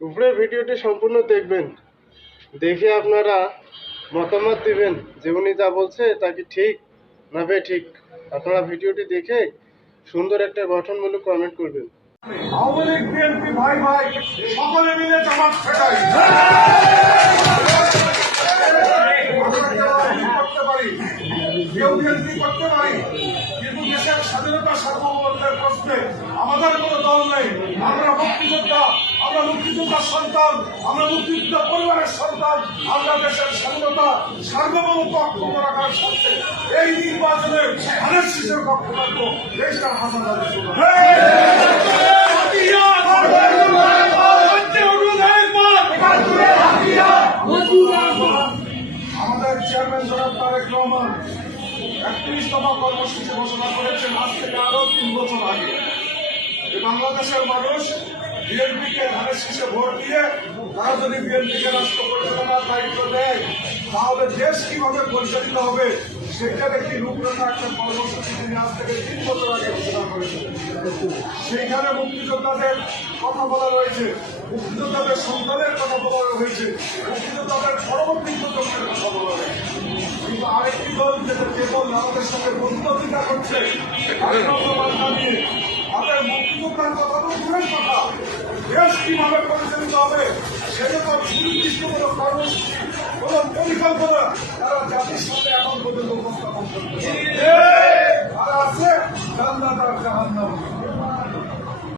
উপরের ভিডিওটি সম্পূর্ণ দেখবেন, দেখে আপনারা মতামত দিবেন যে উনি যা বলছে তা কি ঠিক না ঠিক। আপনারা ভিডিওটি দেখে সুন্দর একটা গঠনমূলক কমেন্ট করবেন। আওয়ামী লীগ বিএনপি ভাই ভাই সকলে মিলে জামাত ঠেকাই করতে পারি, কেউ বিএনপি করতে পারি, কিন্তু দেশের স্বাধীনতা সার্বভৌমত্বের প্রশ্নে আমাদের কোনো দল নেই। আমরা মুক্তিযোদ্ধা, আমরা মুক্তিযোদ্ধার সন্তান, আমরা মুক্তিযোদ্ধা পরিবারের সন্তান। আমরা দেশের স্বাধীনতা সার্বভৌমত্ব অক্ষুণ্ণ রাখার স্বার্থে এই নির্বাচনে ধানের শীষের পক্ষ রাখবো। দেশটা হাসান আমাদের চেয়ারম্যান জনাব তারেক রহমান 31তম কর্মসূচি ঘোষণা করেছেন আজ থেকে আরো 3 বছর আগে। বাংলাদেশের মানুষ বিএনপিকে ধানের শীষে ভোট দিয়ে তারা যদি বিএনপিকে রাষ্ট্র পরিচালনার দায়িত্ব দেয়, তাহলে দেশ কিভাবে পরিচালিত হবে সেটার একটি রূপরেখা একটা কর্মসূচি তিনি আজ থেকে 3 বছর আগে ঘোষণা করেছেন। সেইখানে মুক্তিযোদ্ধাদের কথা বলা রয়েছে, মুক্তিযোদ্ধাদের সন্তানের কথা বলা হয়েছে, মুক্তিযোদ্ধাদের পরবর্তী প্রজন্মের কথা বলা হয়েছে। কিন্তু আরেকটি দল যেটা কেবল আমাদের সাথে বন্ধুতা করছে নিয়ে, তাদের মুক্তিযোদ্ধার কথা তো দূরের কথা, দেশ কিভাবে পরিচালিত হবে সেটা তো সুনির্দিষ্ট কোনো কর্মসূচি, কোনো পরিকল্পনা তারা জাতির সামনে এখন পর্যন্ত উপস্থাপন করতে পারে। তারা আছে জান্নাত আর জাহান্নাম।